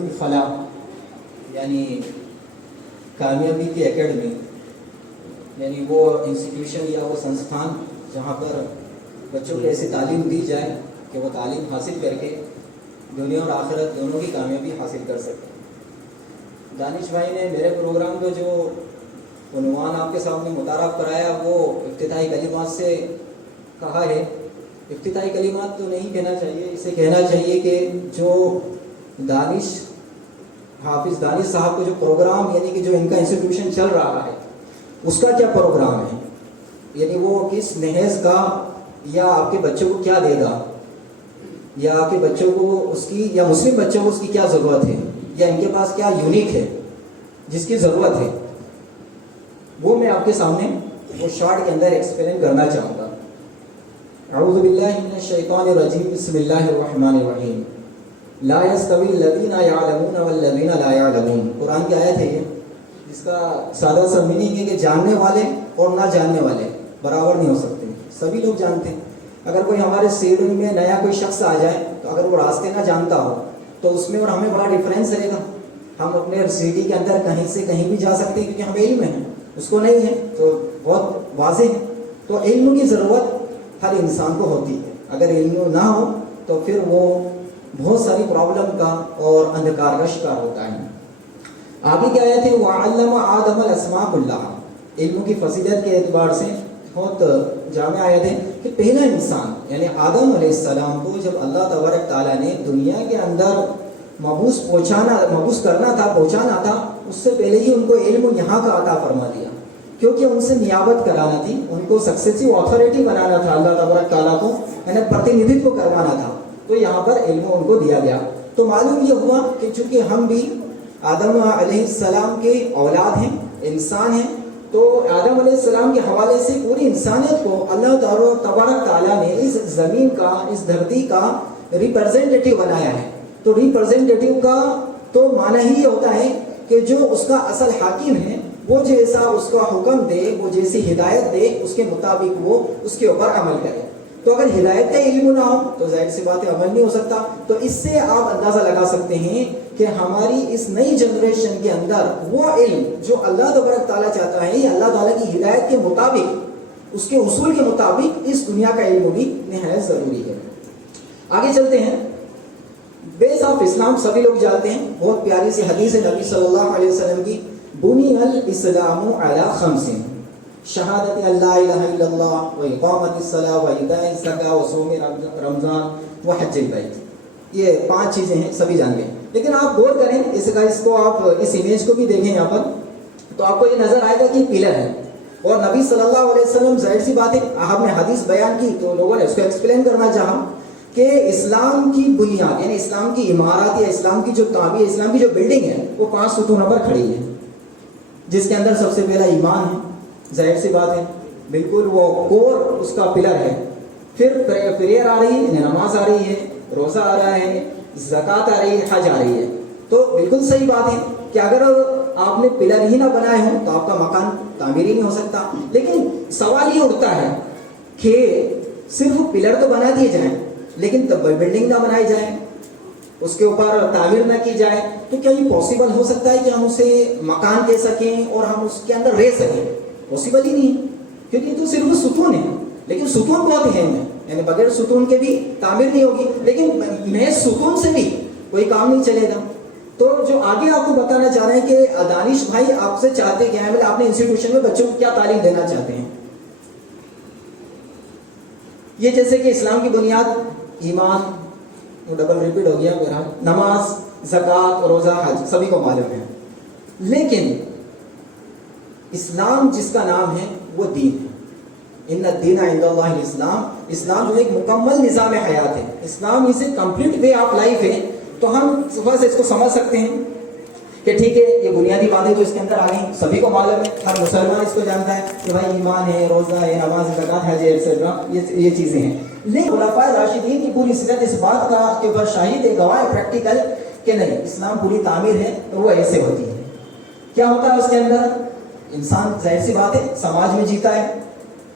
الفلاح یعنی کامیابی کی اکیڈمی، یعنی وہ انسٹیٹیوشن یا وہ سنستھان جہاں پر بچوں کو ایسی تعلیم دی جائے کہ وہ تعلیم حاصل کر کے دنیا اور آخرت دونوں کی کامیابی حاصل کر سکیں۔ دانش بھائی نے میرے پروگرام کو جو عنوان آپ کے سامنے متعارف کرایا وہ افتتاحی کلمات سے کہا ہے۔ افتتاحی کلمات تو نہیں کہنا چاہیے، اسے کہنا چاہیے کہ جو حافظ دانش صاحب کو جو پروگرام یعنی کہ جو ان کا انسٹیٹیوشن چل رہا ہے اس کا کیا پروگرام ہے، یعنی وہ کس نہج کا، یا آپ کے بچوں کو کیا دے گا، یا آپ کے بچوں کو اس کی، یا مسلم بچوں کو اس کی کیا ضرورت ہے، یا ان کے پاس کیا یونیک ہے جس کی ضرورت ہے، وہ میں آپ کے سامنے وہ شارٹ کے اندر ایکسپلین کرنا چاہوں گا۔ اعوذ باللہ من الشیطان الرجیم، بسم اللہ الرحمن الرحیم، لا يستوی الذین یعلمون والذین لا یعلمون۔ قرآن کی آیت ہے یہ، جس کا سادہ سا میننگ ہے کہ جاننے والے اور نہ جاننے والے برابر نہیں ہو سکتے، سبھی لوگ جانتے ہیں۔ اگر کوئی ہمارے سیڈنگ میں نیا کوئی شخص آ جائے تو اگر وہ راستے نہ جانتا ہو تو اس میں اور ہمیں بڑا ڈفرینس رہے گا۔ ہم اپنے سٹی کے اندر کہیں سے کہیں بھی جا سکتے ہیں کیونکہ ہمیں علم ہے، اس کو نہیں ہے تو بہت واضح ہے۔ تو علم کی ضرورت ہر انسان کو ہوتی ہے، اگر علم نہ ہو تو پھر وہ بہت ساری پرابلم کا اور اندھکار کا شکار ہوتا ہے۔ آگے کیا آیت ہے، وَعَلَّمَ آدَمَ الْأَسْمَاءَ كُلَّهَا۔ علم کی فضیلت کے اعتبار سے بہت جامع آیت ہے کہ پہلا انسان یعنی آدم علیہ السلام کو جب اللہ تبارک تعالیٰ نے دنیا کے اندر مبعوث کرنا تھا، پہنچانا تھا، اس سے پہلے ہی ان کو علم یہاں کا عطا فرما دیا، کیونکہ ان سے نیابت کرانا تھی، ان کو سکسیسو اتھارٹی بنانا تھا، اللہ تبارک تعالیٰ کو یعنی پرتیندھتو کروانا تھا، تو یہاں پر علم ان کو دیا گیا۔ تو معلوم یہ ہوا کہ چونکہ ہم بھی آدم علیہ السلام کے اولاد ہیں، انسان ہیں، تو آدم علیہ السلام کے حوالے سے پوری انسانیت کو اللہ تبارک تعالیٰ نے اس زمین کا، اس دھرتی کا ریپرزینٹیٹیو بنایا ہے۔ تو ریپرزینٹیٹیو کا تو معنی ہی ہوتا ہے کہ جو اس کا اصل حاکم ہے وہ جیسا اس کا حکم دے، وہ جیسی ہدایت دے، اس کے مطابق وہ اس کے اوپر عمل کرے۔ تو اگر ہدایت کا علم نہ ہو تو ظاہر سی بات ہے عمل نہیں ہو سکتا۔ تو اس سے آپ اندازہ لگا سکتے ہیں کہ ہماری اس نئی جنریشن کے اندر وہ علم جو اللہ تبارک تعالیٰ چاہتا ہے، اللہ تعالیٰ کی ہدایت کے مطابق، اس کے اصول کے مطابق اس دنیا کا علم بھی نہایت ضروری ہے۔ آگے چلتے ہیں۔ بیس آف اسلام سبھی لوگ جانتے ہیں، بہت پیاری سی حدیث ہے نبی صلی اللہ علیہ وسلم کی، بنی الاسلام علی خمس، شہادت اللہ الہ الا اللہ و اقامت الصلاۃ و ایتاء الزکاۃ و صوم رمضان و حج البیت۔ یہ 5 چیزیں ہیں، سبھی جانتے ہیں، لیکن آپ غور کریں اس کو آپ اس امیج کو بھی دیکھیں یہاں پر تو آپ کو یہ نظر آئے گا کہ پلر ہے، اور نبی صلی اللہ علیہ وسلم ظاہر سی بات ہے آپ نے حدیث بیان کی تو لوگوں نے اس کو ایکسپلین کرنا چاہا کہ اسلام کی بنیاد یعنی اسلام کی عمارت یا اسلام کی جو تعبیر، اسلام کی جو بلڈنگ ہے وہ 5 ستونوں پر کھڑی ہے، جس کے اندر سب سے پہلا ایمان ہے، ظاہر سی بات ہے بالکل وہ کور اس کا پلر ہے۔ پھر پریئر آ رہی ہے، نماز آ رہی ہے، روزہ آ رہا ہے، زکوٰۃ آ رہی ہے، حج آ رہی ہے۔ تو بالکل صحیح بات ہے کہ اگر آپ نے پلر ہی نہ بنائے ہوں تو آپ کا مکان تعمیر ہی نہیں ہو سکتا۔ لیکن سوال یہ اٹھتا ہے کہ صرف پلر تو بنا دیے جائیں لیکن بلڈنگ نہ بنائی جائے، اس کے اوپر تعمیر نہ کی جائے، تو کیا یہ پاسبل ہو سکتا ہے کہ ہم اسے مکان کہہ سکیں اور ہم اس کے اندر رہ سکیں؟ پاسبل ہی نہیں، کیونکہ تو صرف ستون ہے، لیکن ستون بہت اہم ہے، یعنی بغیر ستون کے بھی تعمیر نہیں ہوگی، لیکن محض ستون سے بھی کوئی کام نہیں چلے گا۔ تو جو آگے آپ کو بتانا چاہ رہے ہیں کہ دانش بھائی آپ سے چاہتے کیا ہیں، آپ نے انسٹیٹیوشن میں بچوں کو کیا تعلیم دینا چاہتے ہیں؟ یہ جیسے کہ اسلام کی بنیاد ایمان، ڈبل ریپیٹ ہو گیا میرا، نماز، زکوٰۃ، روزہ، حج سبھی کو معلوم ہے، لیکن اسلام جس کا نام ہے وہ دین ہے۔ ان الدین عند اللہ الاسلام، اسلام جو ایک مکمل نظام حیات ہے، Islam is a complete way of life ہے۔ تو ہم صبح سے اس کو سمجھ سکتے ہیں کہ ٹھیک ہے یہ بنیادی باتیں تو اس کے اندر آ گئی، سبھی کو معلوم ہے، ہر مسلمان اس کو جانتا ہے کہ بھائی ایمان ہے، روزہ ہے، نماز، زکوٰۃ، حج ایٹسٹرا، یہ چیزیں ہیں۔ لیکن خلفائے راشدین کی پوری سیرت اس بات کا کے اوپر شاہد ہے، گواہ ہے پریکٹیکل کہ نہیں، اسلام پوری تعمیر ہے تو وہ ایسے ہوتی ہے۔ کیا ہوتا ہے اس کے اندر؟ انسان ظاہر سی بات ہے سماج میں جیتا ہے،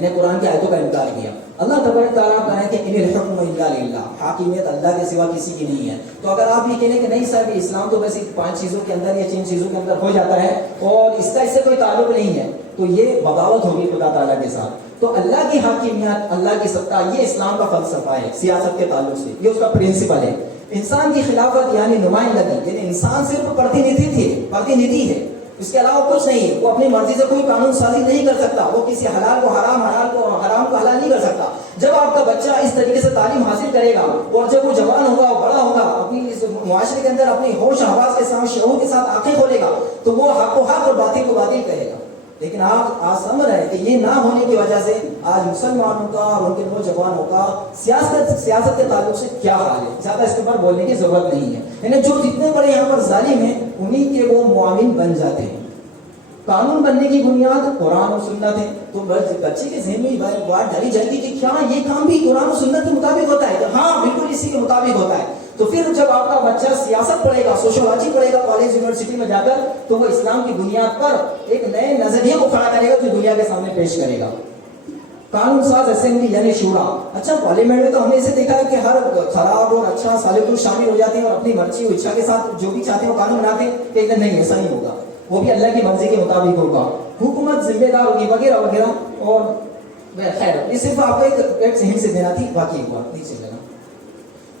انہیں قرآن کی آیتوں کا انکار کیا. اللہ تبارک تعالیٰ کہا ہے کہ ان الحکم الا للہ، حاکمیت اللہ کے سوا کسی کی نہیں ہے. تو اگر آپ یہ کہیں کہ نہیں صاحب اسلام تو بس 5 چیزوں کے اندر یا 3 چیزوں کے اندر ہو جاتا ہے اور اس کا اس سے کوئی تعلق نہیں ہے، تو یہ بغاوت ہوگی خدا تعالیٰ کے ساتھ. تو اللہ کی حاکمیت، اللہ کی سطح، یہ اسلام کا فلسفہ ہے سیاست کے تعلق سے، یہ اس کا پرنسپل ہے. انسان کی خلافت یعنی نمائندگی، یعنی انسان صرف پرتینیدھی ہے، اس کے علاوہ کچھ نہیں ہے. وہ اپنی مرضی سے کوئی قانون سازی نہیں کر سکتا، وہ کسی حلال کو حرام، حرام کو حلال نہیں کر سکتا. جب آپ کا بچہ اس طریقے سے تعلیم حاصل کرے گا اور جب وہ جوان ہوگا، بڑا ہوگا، اپنی اس معاشرے کے اندر اپنی ہوش حواس کے ساتھ، شعور کے ساتھ آنکھیں کھولے گا، تو وہ حق کو حق اور باطل کو باطل کہے گا. لیکن آپ آج سمجھ رہے ہیں کہ یہ نہ ہونے کی وجہ سے آج مسلمانوں کا اور ان کے نوجوانوں کا سیاست کے تعلق سے کیا حال ہے. زیادہ اس کے اوپر بولنے کی ضرورت نہیں ہے. یعنی جو جتنے بڑے یہاں پر ظالم ہیں انہی کے وہ معاون بن جاتے ہیں. قانون بننے کی بنیاد قرآن و سنت ہے. تو بچے کے ذہن میں بات ڈالی جاتی ہے کہ کیا یہ کام بھی قرآن و سنت کے مطابق ہوتا ہے؟ ہاں بالکل اسی کے مطابق ہوتا ہے. تو پھر جب آپ کا بچہ سیاست پڑھے گا، سوشولوجی پڑھے گا کالج یونیورسٹی میں جا کر، تو وہ اسلام کی بنیاد پر ایک نئے نظریے کو کھڑا کرے گا جو دنیا کے سامنے پیش کرے گا. قانون ساز اسمبلی یعنی شورا. اچھا پارلیمنٹ میں تو ہم نے اسے دیکھا ہے کہ ہر خراب اور اچھا صالح شامل ہو جاتے ہیں اور اپنی مرضی و اچھا کے ساتھ جو بھی چاہتے ہیں وہ قانون بناتے ہیں. کہ نہیں ایسا نہیں ہوگا، وہ بھی اللہ کی مرضی کے مطابق ہوگا. حکومت ذمہ دار ہوگی وغیرہ وغیرہ. اور خیر یہ صرف آپ کو ایک صحیح سے دینا تھی، باقی ہوا نہیں چلے گا.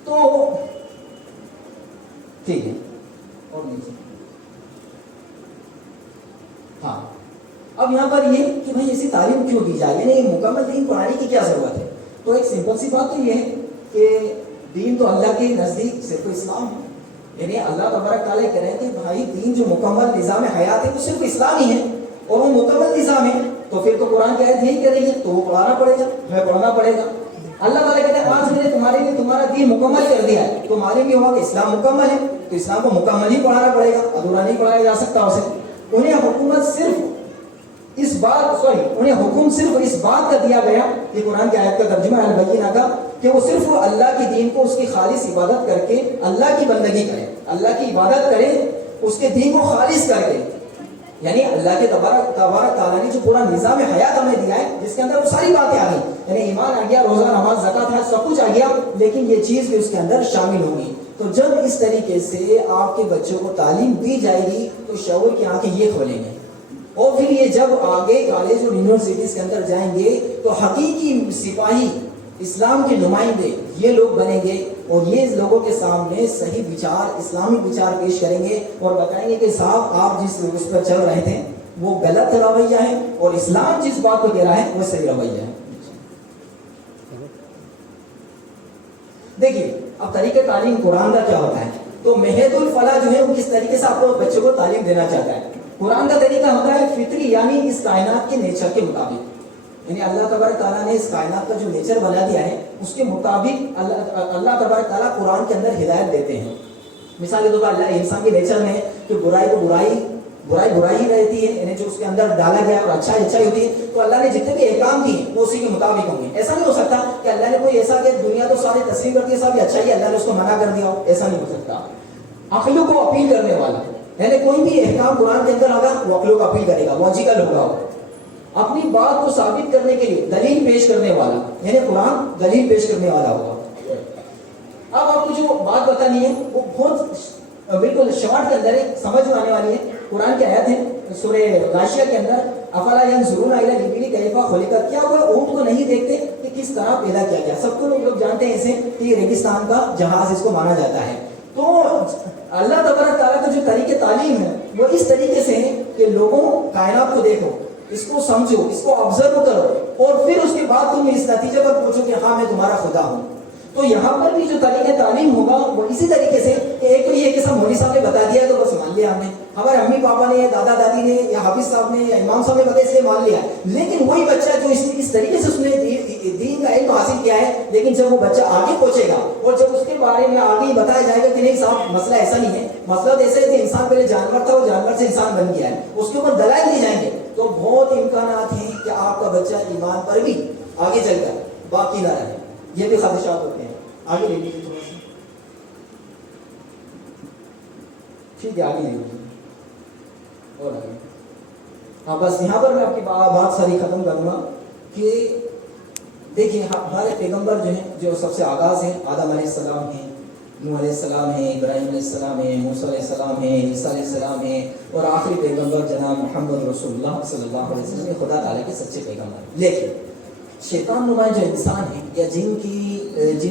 تو ٹھیک ہے اور نیچے ہاں. اب یہاں پر یہ کہ بھائی ایسی تعلیم کیوں دی جائے، یعنی مکمل دین پڑھانے کی کیا ضرورت ہے؟ تو ایک سمپل سی بات تو یہ ہے کہ دین تو اللہ کے نزدیک صرف اسلام ہے. یعنی اللہ تبارک تعالیٰ کہہ رہے ہیں کہ بھائی دین جو مکمل نظام حیات ہے وہ صرف اسلام ہی ہے اور وہ مکمل نظام ہے. تو پھر تو قرآن کی آیت یہی کہہ رہی ہے تو وہ پڑھانا پڑے گا، ہمیں پڑھنا پڑے گا. اللہ تعالیٰ کہتے ہیں آج میں نے تمہارے لیے تمہارا دین مکمل کر دیا ہے. تو معلوم یہ ہوا کہ اسلام مکمل ہے، تو اسلام کو مکمل ہی پڑھانا پڑے گا، ادھورا نہیں پڑھایا جا سکتا اسے. انہیں حکومت صرف انہیں حکم صرف اس بات کا دیا گیا کہ قرآن کی آیت کا ترجمہ ہے البینہ کا، کہ وہ صرف اللہ کی دین کو، اس کی خالص عبادت کر کے اللہ کی بندگی کرے، اللہ کی عبادت کرے، اس کے دین کو خالص کر کے. یعنی اللہ کے تبارک تعالیٰ نے جو پورا نظام حیات ہمیں دیا ہے جس کے اندر وہ ساری باتیں آ گئی، یعنی ایمان آ گیا، روزہ نماز زکوٰۃ ہے، سب کچھ آ گیا، لیکن یہ چیز بھی اس کے اندر شامل ہوگی. تو جب اس طریقے سے آپ کے بچوں کو تعلیم دی جائے گی تو شعور کی آنکھیں یہ کھولیں گے، اور پھر یہ جب آگے کالج اور یونیورسٹیز کے اندر جائیں گے تو حقیقی سپاہی، اسلام کے نمائندے یہ لوگ بنیں گے اور یہ لوگوں کے سامنے صحیح وچار، اسلامی وچار پیش کریں گے اور بتائیں گے کہ صاحب آپ جس اس پر چل رہے تھے وہ غلط رویہ ہے اور اسلام جس بات کو کہہ رہا ہے وہ صحیح رویہ ہے. دیکھیے اب طریقہ تعلیم قرآن کا کیا ہوتا ہے. تو مہد الفلاح جو ہے وہ کس طریقے سے آپ کو بچوں کو تعلیم دینا چاہتا ہے. قرآن کا طریقہ ہوتا ہے فطری، یعنی اس کائنات کے نیچر کے مطابق. یعنی اللہ تبارک تعالیٰ نے اس کائنات کا جو نیچر بنا دیا ہے اس کے مطابق اللہ تبارک تعالیٰ قرآن کے اندر ہدایت دیتے ہیں. مثال کے طور پر اللہ انسان کے نیچر میں ہے کہ برائی تو برائی ہی رہتی ہے، یعنی جو اس کے اندر ڈالا گیا اور اچھائی ہوتی ہے. تو اللہ نے جتنے بھی احکام دیے وہ اسی کے مطابق ہوں گے. ایسا نہیں ہو سکتا کہ اللہ نے کوئی ایسا کہ دنیا تو سارے تسلیم کرتی ہے سب اچھا ہی اللہ نے اس کو منع کر دیا ہو، ایسا نہیں ہو سکتا. عقلوں کو اپیل کرنے والا، یعنی کوئی بھی احکام قرآن کے اندر ہوگا وہ عقلوں کو اپیل کرے گا، لاجیکل ہوگا، اپنی بات کو ثابت کرنے کے لیے دلیل پیش کرنے والا، یعنی قرآن دلیل پیش کرنے والا ہوگا. اب آپ کو جو بات بتانی ہے وہ بہت بالکل شارٹ کے اندر سمجھ میں آنے والی ہے. قرآن کی آیت ہے سورہ غاشیہ کے اندر، افلا ینظرون الی الابل کیف خلقت، کیا وہ اونٹ کو نہیں دیکھتے کہ کس طرح پیدا کیا گیا. سب کو لوگ جانتے ہیں اسے کہ یہ ریگستان کا جہاز اس کو مانا جاتا ہے. تو اللہ تبارک تعالیٰ کا جو طریقہ تعلیم ہے وہ اس طریقے سے ہے کہ لوگوں کائنات کو دیکھو، اس کو سمجھو، اس کو آبزرو کرو اور پھر اس کے بعد تم اس نتیجے پر پہنچو کہ ہاں میں تمہارا خدا ہوں. تو یہاں پر بھی جو طریقہ تعلیم ہوگا وہ اسی طریقے سے کہ ایک تو یہ کہ سب مولوی صاحب نے بتا دیا تو بس مان لیا ہم نے، ہمارے امی پاپا نے، دادا دادی نے یا حافظ صاحب نے یا امام صاحب نے بتایا اس لیے مان لیا. لیکن وہی بچہ جو اس طریقے سے اس نے دین کا علم حاصل کیا ہے، لیکن جب وہ بچہ آگے پہنچے گا اور جب اس کے بارے میں آگے بتایا جائے گا کہ نہیں صاحب مسئلہ ایسا نہیں ہے، مسئلہ تو ایسا ہے کہ انسان پہلے جانور تھا، وہ جانور سے انسان بن گیا ہے، اس کے اوپر دلائل دی جائیں گے، تو بہت امکانات ہیں کہ آپ کا بچہ ایمان پر بھی آگے چل کر باقی نہ رہے. یہ بھی خدشات ہوتے ہیں. آگے لے لیجیے تھوڑا سا، ٹھیک ہے آگے لے لیجیے اور آگے. ہاں بس یہاں پر میں آپ کی بات ساری ختم کروں گا کہ دیکھیں ہمارے پیغمبر جو ہیں، جو سب سے آغاز ہیں، آدم علیہ السلام ہیں، نوح علیہ السلام ہیں، ابراہیم علیہ السلام ہیں، موسیٰ علیہ السلام ہیں، عیسیٰ علیہ السلام ہیں، اور آخری پیغمبر جناب محمد رسول اللہ صلی اللہ علیہ وسلم، یہ خدا تعالیٰ کے سچے پیغمبر ہیں۔ لیکن شیطان نما جو انسان ہیں، یا جن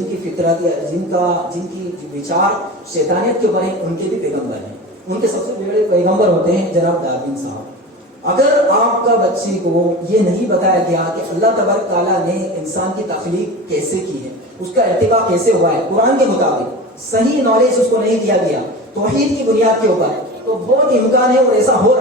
کی فطرت یا جن کی وچار شیطانیت کے اوپر ہیں، ان کے بھی پیغمبر ہیں۔ ان کے سب سے بڑے پیغمبر ہوتے ہیں جناب ڈارون صاحب۔ اگر آپ کا بچے کو یہ نہیں بتایا گیا کہ اللہ تبارک تعالیٰ نے انسان کی تخلیق کیسے کی ہے، اس کا ارتقاء کیسے ہوا ہے قرآن کے مطابق، صحیح نالج اس کو نہیں دیا گیا توحید کی بنیاد کے اوپر، تو بہت امکان ہے اور ایسا ہو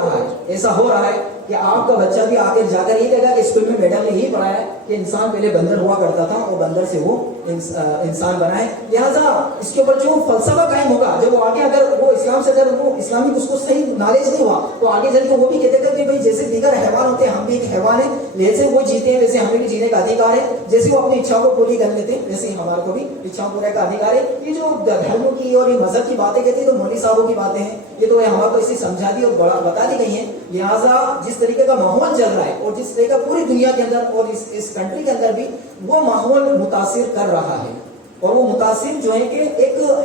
رہا ہے کہ آپ کا بچہ بھی آخر جا کر یہ کہے گا کہ اسکول میں میڈم نے یہی پڑھایا ہے کہ انسان پہلے بندر ہوا کرتا تھا اور بندر سے وہ انسان بنا ہے۔ لہٰذا اس کے اوپر جو فلسفہ قائم ہوگا، جب وہ آگے اگر وہ اسلام سے اگر وہ اسلامک اس کو صحیح نالج نہیں ہوا تو آگے چل کے وہ بھی کہتے تھے کہ بھائی جیسے دیگر حیوان ہوتے ہیں، ہم بھی ایک حیوان ہیں، جیسے وہ جیتے ہیں ویسے ہمیں بھی جینے کا ادھیکار ہے، جیسے وہ اپنی اچھا کو پوری کر لیتے ہیں ویسے ہی ہمارے کو بھی اچھا پورے کا ادھیکار ہے۔ یہ جو دھرموں کی اور یہ مذہب کی باتیں کہتی ہیں تو مولوی صاحبوں کی باتیں ہیں، یہ تو ہمارے کو اسی سمجھا دی اور بتا دی گئی ہیں۔ لہٰذا جس طریقے کا ماحول چل رہا ہے اور جس طریقے کا پوری دنیا کے اندر اور اس کنٹری کے اندر بھی وہ ماحول متاثر کر رہا ہے، اور وہ متاثر جو ہے کہ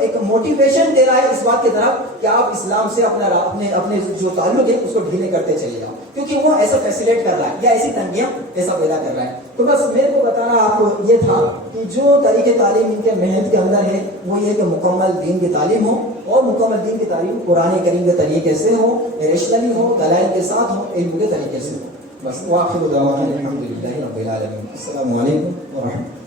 ایک موٹیویشن دے رہا ہے اس بات کی طرف کہ آپ اسلام سے اپنے جو تعلق ہے اس کو ڈھیلے کرتے چلے جاؤ، کیونکہ وہ ایسا فیسیلیٹ کر رہا ہے یا ایسی تنگیاں ایسا پیدا کر رہا ہے۔ تو بس میرے کو بتانا آپ کو یہ تھا کہ جو طریقہ تعلیم ان کے محنت کے اندر ہے وہ یہ کہ مکمل دین کی تعلیم ہو، اور مکمل دین کی تعلیم قرآن کریم کے طریقے سے ہو، ریشنلی ہو، دلائل کے ساتھ ہو، علم کے طریقے سے ہو۔ بس وآخر دعوانا الحمدللہ رب العالمین۔ السلام علیکم ورحمۃ اللہ۔